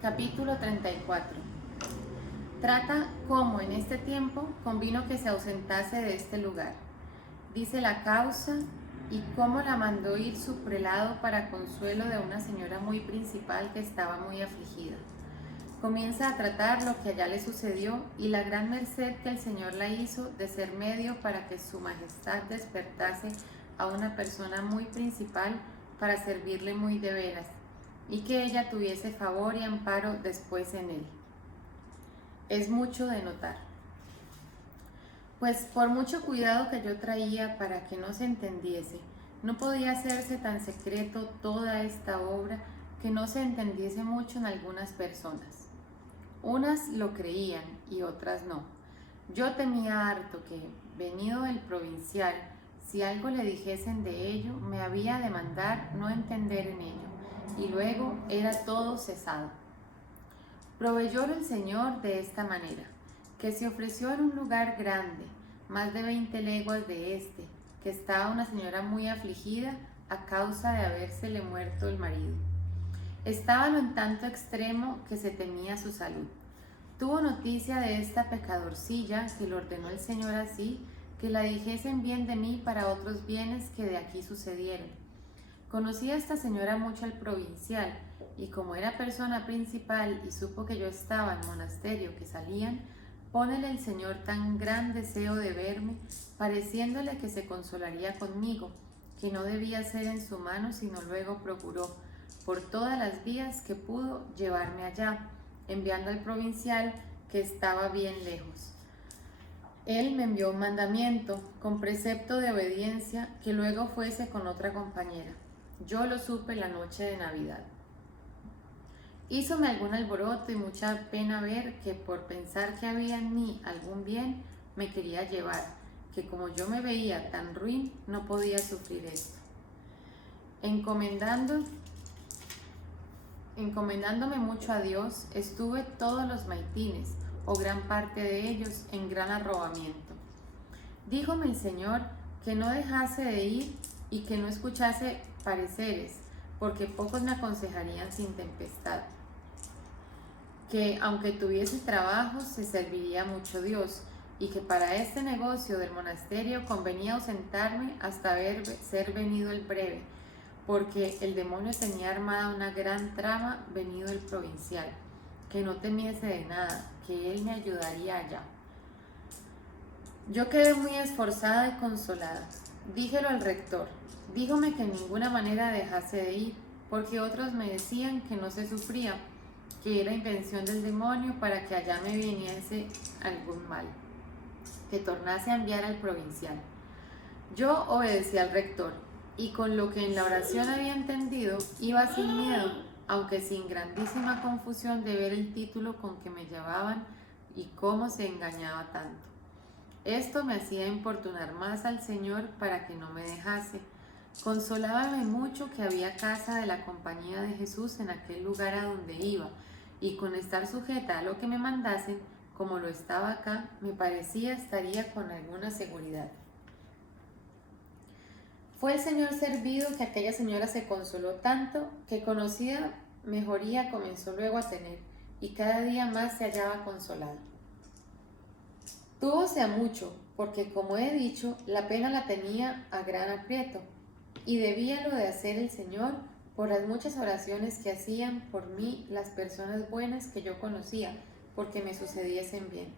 Capítulo 34. Trata cómo en este tiempo convino que se ausentase de este lugar. Dice la causa y cómo la mandó ir su prelado para consuelo de una señora muy principal que estaba muy afligida. Comienza a tratar lo que allá le sucedió y la gran merced que el Señor la hizo de ser medio para que su majestad despertase a una persona muy principal para servirle muy de veras, y que ella tuviese favor y amparo después en él. Es mucho de notar, pues por mucho cuidado que yo traía para que no se entendiese, no podía hacerse tan secreto toda esta obra que no se entendiese mucho en algunas personas. Unas lo creían y otras no. Yo temía harto que, venido el provincial, si algo le dijesen de ello, me había de mandar no entender en ello, y luego era todo cesado. Proveyólo el Señor de esta manera, que se ofreció en un lugar grande, más de 20 leguas de este, que estaba una señora muy afligida a causa de habérsele muerto el marido. Estábalo en tanto extremo que se temía su salud. Tuvo noticia de esta pecadorcilla, que le ordenó el Señor así, que la dijesen bien de mí para otros bienes que de aquí sucedieron. Conocía esta señora mucho al provincial, y como era persona principal y supo que yo estaba en monasterio que salían, pónele el Señor tan gran deseo de verme, pareciéndole que se consolaría conmigo, que no debía ser en su mano, sino luego procuró, por todas las vías que pudo, llevarme allá, enviando al provincial que estaba bien lejos. Él me envió un mandamiento, con precepto de obediencia, que luego fuese con otra compañera. Yo lo supe la noche de Navidad. Hízome algún alboroto y mucha pena ver que por pensar que había en mí algún bien, me quería llevar, que como yo me veía tan ruin, no podía sufrir esto. Encomendándome mucho a Dios, estuve todos los maitines, o gran parte de ellos, en gran arrobamiento. Díjome el Señor que no dejase de ir y que no escuchase pareceres, porque pocos me aconsejarían sin tempestad. Que aunque tuviese trabajo, se serviría mucho Dios, y que para este negocio del monasterio convenía ausentarme hasta ser venido el breve, porque el demonio tenía armada una gran trama venido el provincial, que no temiese de nada, que él me ayudaría allá. Yo quedé muy esforzada y consolada. Díjelo al rector. Díjome que en ninguna manera dejase de ir, porque otros me decían que no se sufría, que era invención del demonio para que allá me viniese algún mal, que tornase a enviar al provincial. Yo obedecí al rector, y con lo que en la oración había entendido, iba sin miedo, aunque sin grandísima confusión de ver el título con que me llevaban y cómo se engañaba tanto. Esto me hacía importunar más al Señor para que no me dejase. Consolábame mucho que había casa de la compañía de Jesús en aquel lugar a donde iba, y con estar sujeta a lo que me mandasen, como lo estaba acá, me parecía estaría con alguna seguridad. Fue el Señor servido que aquella señora se consoló tanto que conocida mejoría comenzó luego a tener, y cada día más se hallaba consolada. Túvose a mucho, porque como he dicho, la pena la tenía a gran aprieto, y debía lo de hacer el Señor por las muchas oraciones que hacían por mí las personas buenas que yo conocía, porque me sucediesen bien.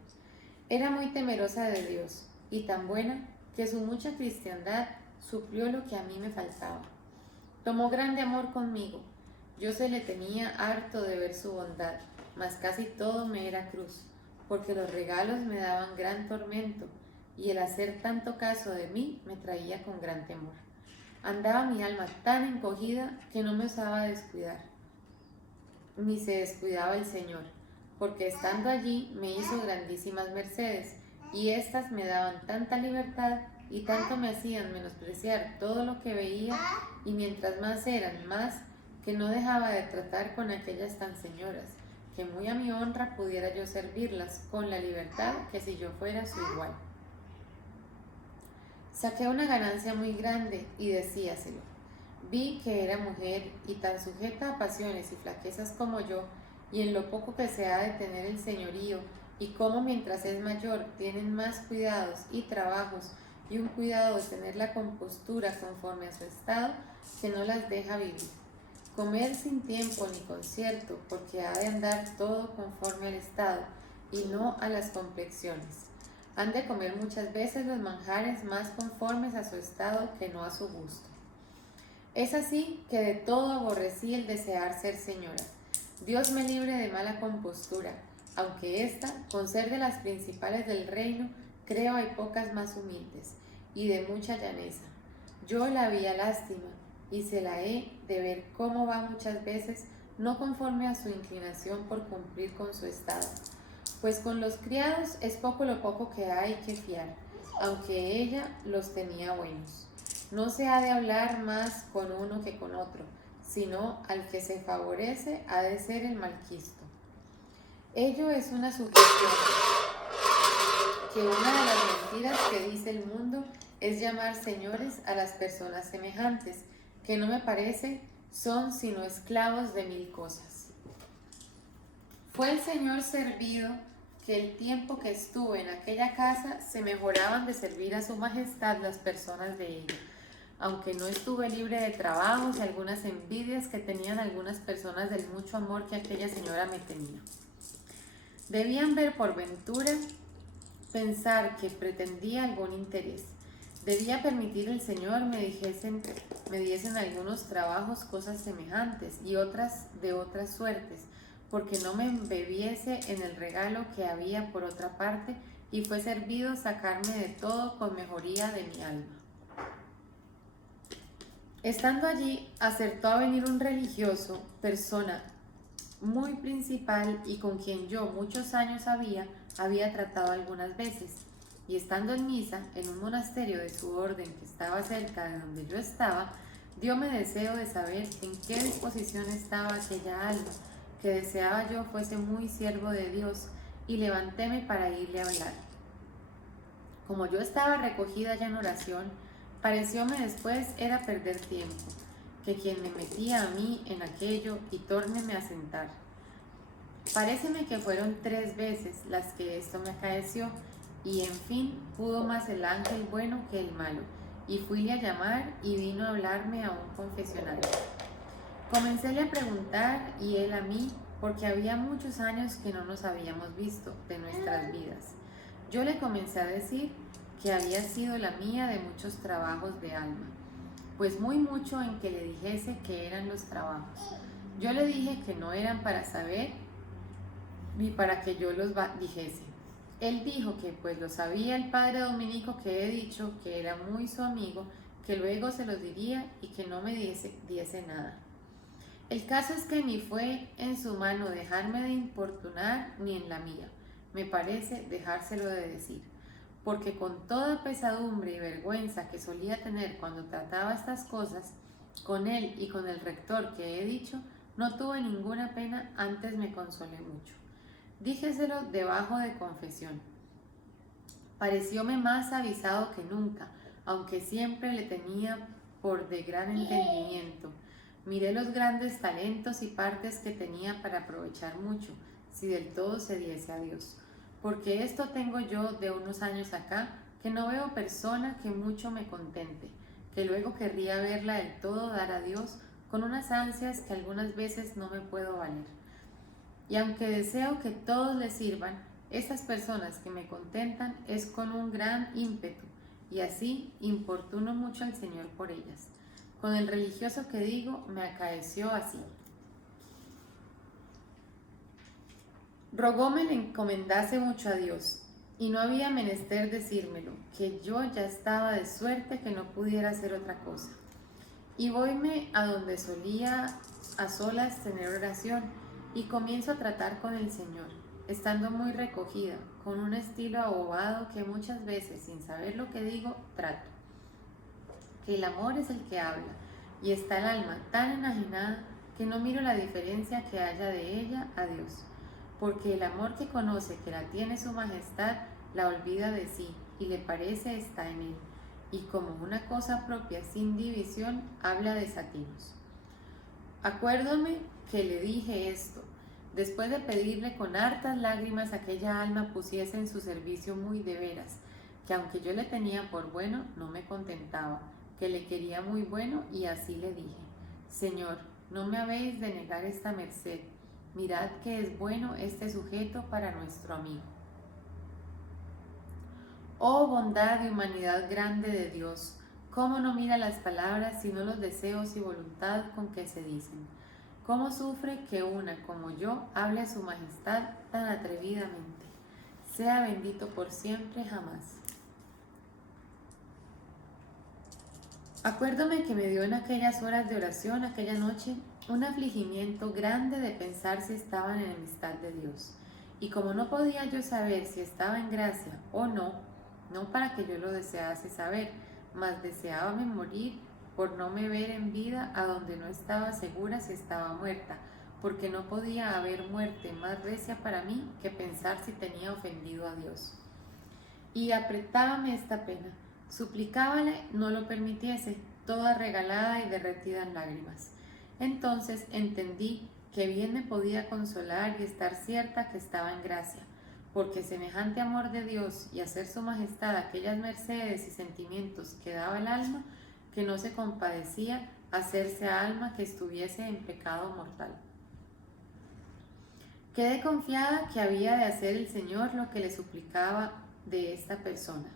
Era muy temerosa de Dios, y tan buena, que su mucha cristiandad suplió lo que a mí me faltaba. Tomó grande amor conmigo. Yo se le tenía harto de ver su bondad, mas casi todo me era cruz, porque los regalos me daban gran tormento, y el hacer tanto caso de mí me traía con gran temor. Andaba mi alma tan encogida que no me osaba descuidar, ni se descuidaba el Señor, porque estando allí me hizo grandísimas mercedes, y éstas me daban tanta libertad y tanto me hacían menospreciar todo lo que veía, y mientras más eran más, que no dejaba de tratar con aquellas tan señoras, que muy a mi honra pudiera yo servirlas con la libertad que si yo fuera su igual. Saqué una ganancia muy grande y decíaselo. Vi que era mujer y tan sujeta a pasiones y flaquezas como yo, y en lo poco que se ha de tener el señorío, y cómo mientras es mayor tienen más cuidados y trabajos y un cuidado de tener la compostura conforme a su estado, que no las deja vivir. Comer sin tiempo ni concierto, porque ha de andar todo conforme al estado y no a las complexiones. Han de comer muchas veces los manjares más conformes a su estado que no a su gusto. Es así que de todo aborrecí el desear ser señora. Dios me libre de mala compostura, aunque ésta, con ser de las principales del reino, creo hay pocas más humildes, y de mucha llaneza. Yo la había lástima, y se la he de ver cómo va muchas veces, no conforme a su inclinación por cumplir con su estado. Pues con los criados es poco lo poco que hay que fiar, aunque ella los tenía buenos. No se ha de hablar más con uno que con otro, sino al que se favorece ha de ser el malquisto. Ello es una sugestión, que una de las mentiras que dice el mundo es llamar señores a las personas semejantes, que no me parece son sino esclavos de mil cosas. Fue el Señor servido que el tiempo que estuve en aquella casa se mejoraban de servir a su majestad las personas de ella, aunque no estuve libre de trabajos y algunas envidias que tenían algunas personas del mucho amor que aquella señora me tenía. Debían ver por ventura, pensar que pretendía algún interés. Debía permitir el Señor me diesen algunos trabajos cosas semejantes y otras de otras suertes, porque no me embebiese en el regalo que había por otra parte, y fue servido sacarme de todo con mejoría de mi alma. Estando allí, acertó a venir un religioso, persona muy principal y con quien yo muchos años había tratado algunas veces, y estando en misa en un monasterio de su orden que estaba cerca de donde yo estaba, dióme deseo de saber en qué disposición estaba aquella alma, que deseaba yo fuese muy siervo de Dios, y levantéme para irle a hablar. Como yo estaba recogida ya en oración, parecióme después era perder tiempo, que quien me metía a mí en aquello y tórneme a sentar. Paréceme que fueron 3 veces las que esto me acaeció, y en fin pudo más el ángel bueno que el malo, y fuile a llamar y vino a hablarme a un confesionario. Comencéle a preguntar y él a mí, porque había muchos años que no nos habíamos visto de nuestras vidas. Yo le comencé a decir que había sido la mía de muchos trabajos de alma, pues muy mucho en que le dijese que eran los trabajos. Yo le dije que no eran para saber ni para que yo los dijese. Él dijo que pues lo sabía el padre dominico que he dicho, que era muy su amigo, que luego se los diría y que no me diese nada. El caso es que ni fue en su mano dejarme de importunar ni en la mía, me parece dejárselo de decir, porque con toda pesadumbre y vergüenza que solía tener cuando trataba estas cosas, con él y con el rector que he dicho, no tuve ninguna pena, antes me consolé mucho. Díjeselo debajo de confesión. Parecióme más avisado que nunca, aunque siempre le tenía por de gran entendimiento. Miré los grandes talentos y partes que tenía para aprovechar mucho, si del todo se diese a Dios. Porque esto tengo yo de unos años acá, que no veo persona que mucho me contente, que luego querría verla del todo dar a Dios con unas ansias que algunas veces no me puedo valer. Y aunque deseo que todos les sirvan, estas personas que me contentan es con un gran ímpetu, y así importuno mucho al Señor por ellas. Con el religioso que digo, me acaeció así. Rogóme le encomendase mucho a Dios, y no había menester decírmelo, que yo ya estaba de suerte que no pudiera hacer otra cosa. Y voyme a donde solía a solas tener oración, y comienzo a tratar con el Señor, estando muy recogida, con un estilo abobado que muchas veces, sin saber lo que digo, trato. Que el amor es el que habla, y está el alma tan enajenada que no miro la diferencia que haya de ella a Dios, porque el amor que conoce que la tiene su majestad, la olvida de sí, y le parece está en él, y como una cosa propia sin división, habla desatinos. Acuérdome que le dije esto, después de pedirle con hartas lágrimas aquella alma pusiese en su servicio muy de veras, que aunque yo le tenía por bueno, no me contentaba, que le quería muy bueno, y así le dije: Señor, no me habéis de negar esta merced, mirad que es bueno este sujeto para nuestro amigo. Oh bondad y humanidad grande de Dios, cómo no mira las palabras sino los deseos y voluntad con que se dicen. Cómo sufre que una como yo hable a su majestad tan atrevidamente. Sea bendito por siempre jamás. Acuérdome que me dio en aquellas horas de oración, aquella noche, un afligimiento grande de pensar si estaba en enemistad de Dios. Y como no podía yo saber si estaba en gracia o no, no para que yo lo desease saber, mas deseábame morir por no me ver en vida a donde no estaba segura si estaba muerta, porque no podía haber muerte más recia para mí que pensar si tenía ofendido a Dios. Y apretábame esta pena, suplicábale no lo permitiese, toda regalada y derretida en lágrimas. Entonces entendí que bien me podía consolar y estar cierta que estaba en gracia, porque semejante amor de Dios y hacer su majestad aquellas mercedes y sentimientos que daba el alma, que no se compadecía hacerse a alma que estuviese en pecado mortal. Quedé confiada que había de hacer el Señor lo que le suplicaba de esta persona.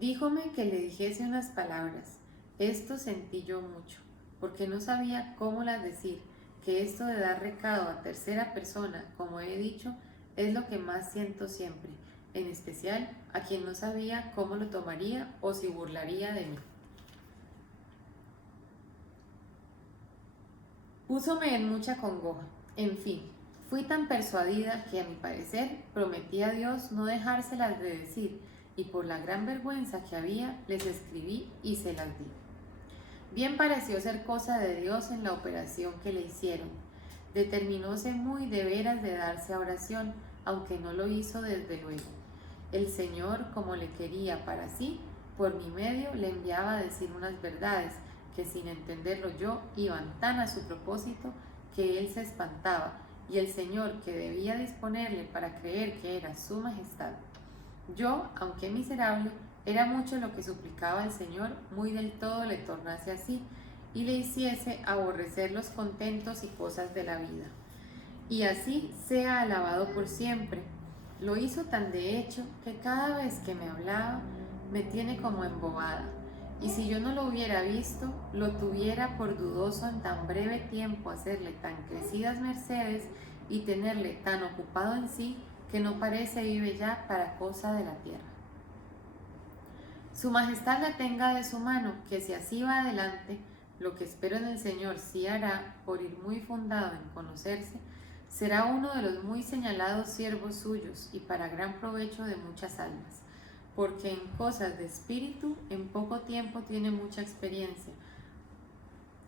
Díjome que le dijese unas palabras. Esto sentí yo mucho, porque no sabía cómo las decir, que esto de dar recado a tercera persona, como he dicho, es lo que más siento siempre, en especial a quien no sabía cómo lo tomaría o si burlaría de mí. Púsome en mucha congoja. En fin, fui tan persuadida que a mi parecer prometí a Dios no dejárselas de decir, y por la gran vergüenza que había, les escribí y se las di. Bien pareció ser cosa de Dios en la operación que le hicieron. Determinóse muy de veras de darse a oración, aunque no lo hizo desde luego. El Señor, como le quería para sí, por mi medio le enviaba a decir unas verdades que sin entenderlo yo iban tan a su propósito que él se espantaba, y el Señor que debía disponerle para creer que era su majestad. Yo, aunque miserable, era mucho lo que suplicaba al Señor, muy del todo le tornase así, y le hiciese aborrecer los contentos y cosas de la vida. Y así sea alabado por siempre. Lo hizo tan de hecho que cada vez que me hablaba me tiene como embobada. Y si yo no lo hubiera visto, lo tuviera por dudoso en tan breve tiempo hacerle tan crecidas mercedes y tenerle tan ocupado en sí que no parece vive ya para cosa de la tierra. Su majestad la tenga de su mano, que si así va adelante, lo que espero en el Señor sí hará, por ir muy fundado en conocerse, será uno de los muy señalados siervos suyos y para gran provecho de muchas almas, porque en cosas de espíritu en poco tiempo tiene mucha experiencia,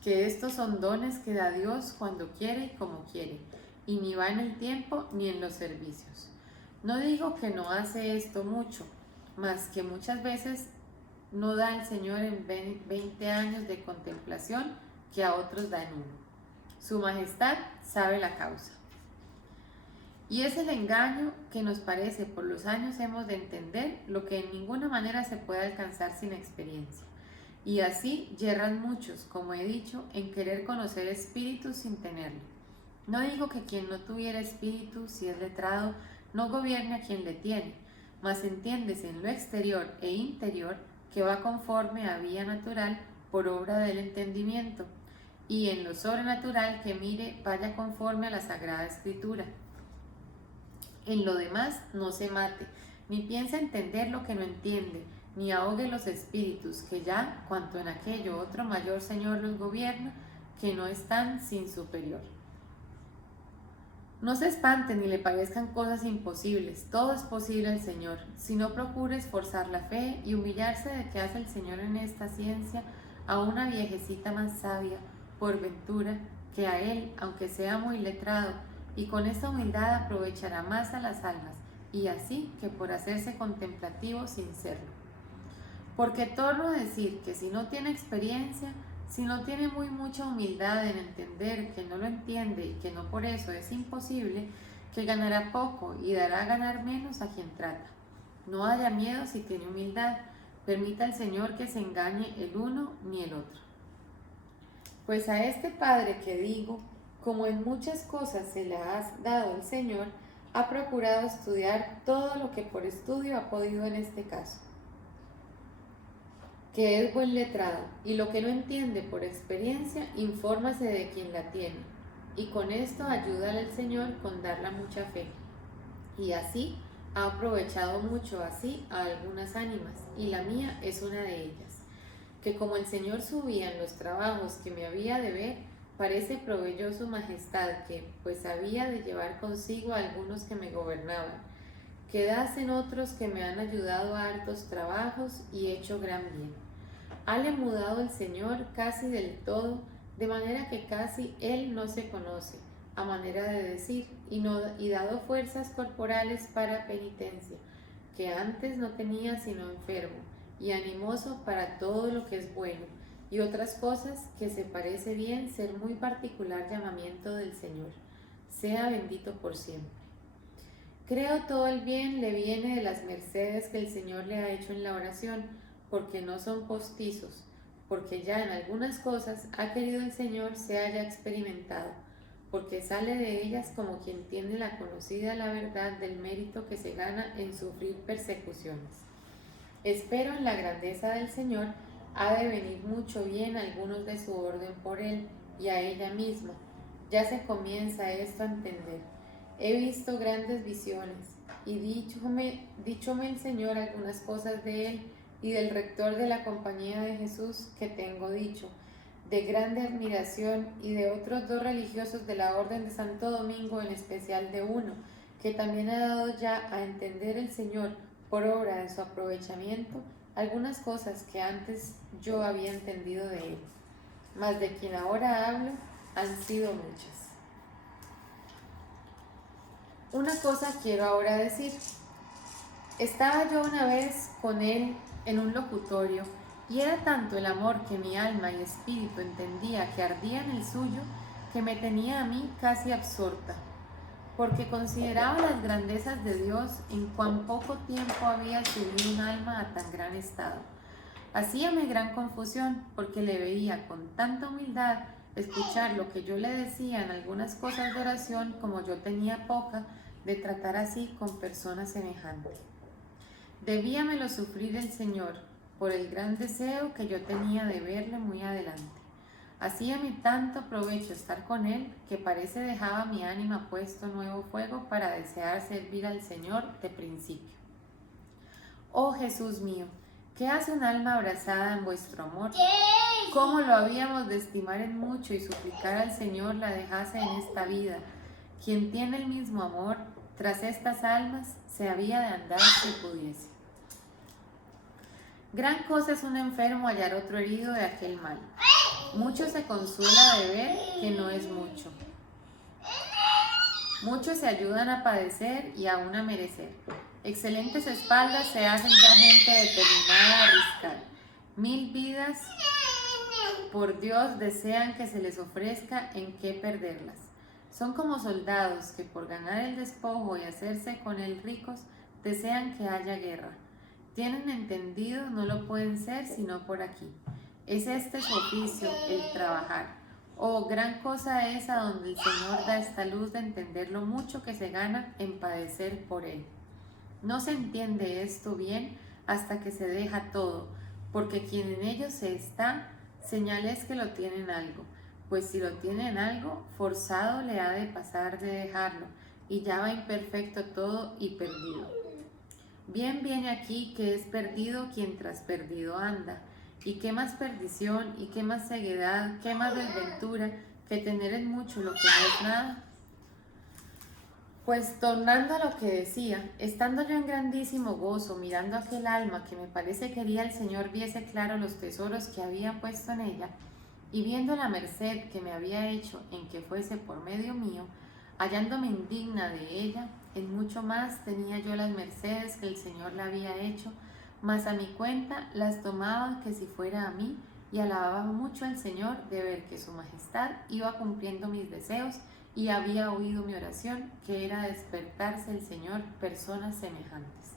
que estos son dones que da Dios cuando quiere y como quiere, y ni va en el tiempo ni en los servicios. No digo que no hace esto mucho, mas que muchas veces no da el Señor en 20 años de contemplación que a otros da en uno. Su majestad sabe la causa. Y es el engaño que nos parece por los años hemos de entender lo que en ninguna manera se puede alcanzar sin experiencia. Y así yerran muchos, como he dicho, en querer conocer espíritu sin tenerlo. No digo que quien no tuviera espíritu, si es letrado, no gobierne a quien le tiene, mas entiéndese en lo exterior e interior que va conforme a vía natural por obra del entendimiento, y en lo sobrenatural que mire vaya conforme a la Sagrada Escritura. En lo demás no se mate, ni piensa entender lo que no entiende, ni ahogue los espíritus, que ya, cuanto en aquello otro mayor Señor los gobierna, que no están sin superior. No se espante ni le parezcan cosas imposibles, todo es posible al Señor, si no procure esforzar la fe y humillarse de que hace el Señor en esta ciencia a una viejecita más sabia, por ventura, que a él, aunque sea muy letrado, y con esta humildad aprovechará más a las almas, y así que por hacerse contemplativo sin serlo. Porque torno a decir que si no tiene experiencia, Si no tiene mucha humildad en entender que no lo entiende y que no por eso es imposible, que ganará poco y dará a ganar menos a quien trata. No haya miedo si tiene humildad, permita al Señor que se engañe el uno ni el otro. Pues a este Padre que digo, como en muchas cosas se le ha dado el Señor, ha procurado estudiar todo lo que por estudio ha podido en este caso, que es buen letrado, y lo que no entiende por experiencia, infórmase de quien la tiene, y con esto ayúdale al Señor con darla mucha fe. Y así ha aprovechado mucho así a algunas ánimas, y la mía es una de ellas, que como el Señor subía en los trabajos que me había de ver, parece proveyó su majestad que, pues había de llevar consigo a algunos que me gobernaban, quedasen otros que me han ayudado a hartos trabajos y hecho gran bien. Hale mudado el Señor casi del todo, de manera que casi Él no se conoce, a manera de decir, y dado fuerzas corporales para penitencia, que antes no tenía sino enfermo, y animoso para todo lo que es bueno, y otras cosas que se parece bien ser muy particular llamamiento del Señor. Sea bendito por siempre. Creo todo el bien le viene de las mercedes que el Señor le ha hecho en la oración, porque no son postizos, porque ya en algunas cosas ha querido el Señor se haya experimentado, porque sale de ellas como quien tiene la conocida la verdad del mérito que se gana en sufrir persecuciones. Espero en la grandeza del Señor ha de venir mucho bien a algunos de su orden por él y a ella misma. Ya se comienza esto a entender. He visto grandes visiones y díchome el Señor algunas cosas de él y del rector de la Compañía de Jesús que tengo dicho, de grande admiración, y de otros dos religiosos de la Orden de Santo Domingo, en especial de uno, que también ha dado ya a entender el Señor, por obra de su aprovechamiento, algunas cosas que antes yo había entendido de él, mas de quien ahora hablo han sido muchas. Una cosa quiero ahora decir. Estaba yo una vez con él en un locutorio, y era tanto el amor que mi alma y espíritu entendía que ardía en el suyo, que me tenía a mí casi absorta, porque consideraba las grandezas de Dios en cuán poco tiempo había subido un alma a tan gran estado. Hacíame gran confusión, porque le veía con tanta humildad escuchar lo que yo le decía en algunas cosas de oración, como yo tenía poca de tratar así con personas semejantes. Debíamelo sufrir el Señor por el gran deseo que yo tenía de verle muy adelante. Hacíame tanto provecho estar con él, que parece dejaba mi ánima puesto nuevo fuego para desear servir al Señor de principio. Oh Jesús mío, ¿qué hace un alma abrazada en vuestro amor? ¿Cómo lo habíamos de estimar en mucho y suplicar al Señor la dejase en esta vida? Quien tiene el mismo amor, tras estas almas, se había de andar si pudiese. Gran cosa es un enfermo hallar otro herido de aquel mal. Mucho se consuela de ver que no es mucho. Muchos se ayudan a padecer y aún a merecer. Excelentes espaldas se hacen ya gente determinada a arriscar. 1000 vidas, por Dios, desean que se les ofrezca en qué perderlas. Son como soldados que por ganar el despojo y hacerse con él ricos, desean que haya guerra. Tienen entendido, no lo pueden ser sino por aquí. Es este su oficio, el trabajar. Oh, gran cosa es a donde el Señor da esta luz de entender lo mucho que se gana en padecer por él. No se entiende esto bien hasta que se deja todo, porque quien en ello se está, señal es que lo tienen algo, pues si lo tienen algo, forzado le ha de pasar de dejarlo, y ya va imperfecto todo y perdido. Bien viene aquí que es perdido quien tras perdido anda, y qué más perdición, y qué más ceguedad, qué más desventura, que tener en mucho lo que no es nada. Pues tornando a lo que decía, estando yo en grandísimo gozo, mirando aquel alma que me parece quería el Señor viese claro los tesoros que había puesto en ella, y viendo la merced que me había hecho en que fuese por medio mío, hallándome indigna de ella, en mucho más tenía yo las mercedes que el Señor la había hecho, mas a mi cuenta las tomaba que si fuera a mí, y alababa mucho al Señor de ver que su majestad iba cumpliendo mis deseos y había oído mi oración, que era despertarse el Señor personas semejantes.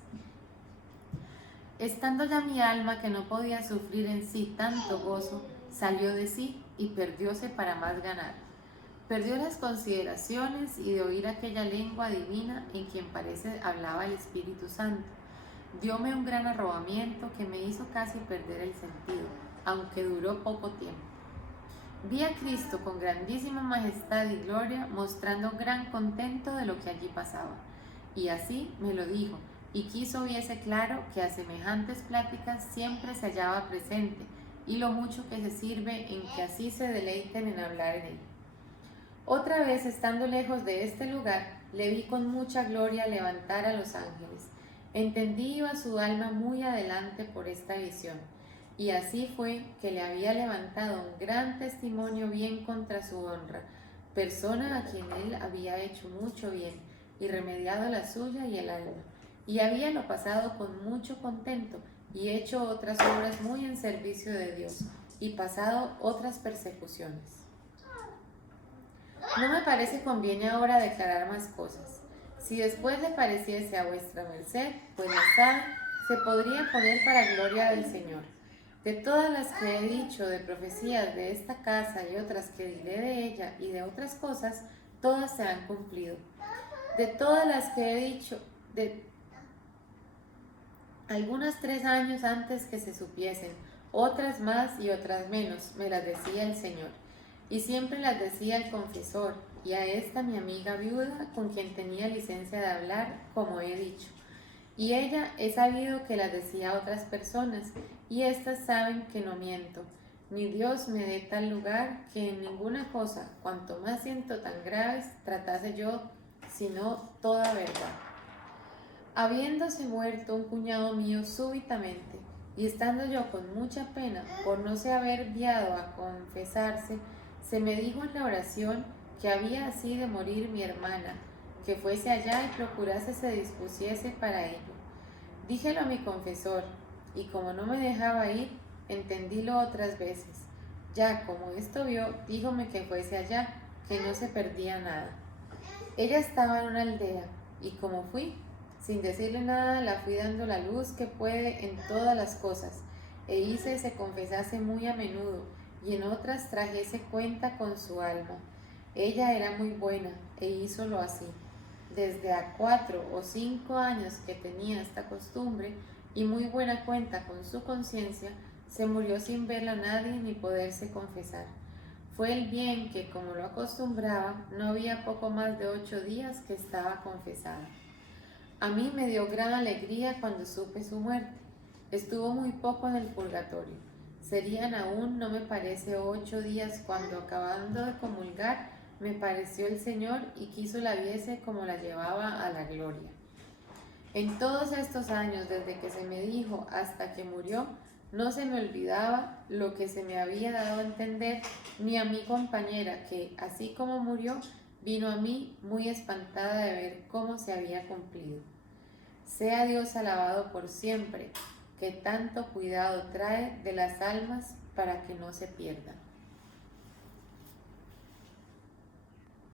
Estando ya mi alma, que no podía sufrir en sí tanto gozo, salió de sí y perdióse para más ganar. Perdió las consideraciones y de oír aquella lengua divina en quien parece hablaba el Espíritu Santo. Dióme un gran arrobamiento que me hizo casi perder el sentido, aunque duró poco tiempo. Vi a Cristo con grandísima majestad y gloria, mostrando gran contento de lo que allí pasaba. Y así me lo dijo, y quiso viese claro que a semejantes pláticas siempre se hallaba presente, y lo mucho que se sirve en que así se deleiten en hablar en él. Otra vez, estando lejos de este lugar, le vi con mucha gloria levantar a los ángeles. Entendí iba su alma muy adelante por esta visión, y así fue que le había levantado un gran testimonio bien contra su honra, persona a quien él había hecho mucho bien, y remediado la suya y el alma, y habíalo pasado con mucho contento, y hecho otras obras muy en servicio de Dios, y pasado otras persecuciones. No me parece conviene ahora declarar más cosas. Si después le pareciese a vuestra merced, pues la sabe, se podría poner para gloria del Señor. De todas las que he dicho de profecías de esta casa y otras que diré de ella y de otras cosas, todas se han cumplido. De todas las que he dicho, de algunas 3 años antes que se supiesen, otras más y otras menos, me las decía el Señor. Y siempre las decía el confesor, y a esta mi amiga viuda, con quien tenía licencia de hablar, como he dicho. Y ella he sabido que las decía a otras personas, y éstas saben que no miento. Ni Dios me dé tal lugar que en ninguna cosa, cuanto más siento tan graves, tratase yo, sino toda verdad. Habiéndose muerto un cuñado mío súbitamente, y estando yo con mucha pena por no se haber guiado a confesarse, se me dijo en la oración que había así de morir mi hermana, que fuese allá y procurase se dispusiese para ello. Díjelo a mi confesor, y como no me dejaba ir, entendílo otras veces. Ya como esto vio, díjome que fuese allá, que no se perdía nada. Ella estaba en una aldea, y como fui, sin decirle nada, la fui dando la luz que puede en todas las cosas, e hice se confesase muy a menudo, y en otras trajese cuenta con su alma. Ella era muy buena, e hízolo así. Desde a 4 o 5 años que tenía esta costumbre, y muy buena cuenta con su conciencia, se murió sin verla a nadie ni poderse confesar. Fue el bien que, como lo acostumbraba, no había poco más de 8 días que estaba confesada. A mí me dio gran alegría cuando supe su muerte. Estuvo muy poco en el purgatorio. Serían aún, no me parece, 8 días cuando, acabando de comulgar, me pareció el Señor y quiso la viese como la llevaba a la gloria. En todos estos años, desde que se me dijo hasta que murió, no se me olvidaba lo que se me había dado a entender, ni a mi compañera que, así como murió, vino a mí muy espantada de ver cómo se había cumplido. Sea Dios alabado por siempre, que tanto cuidado trae de las almas para que no se pierdan.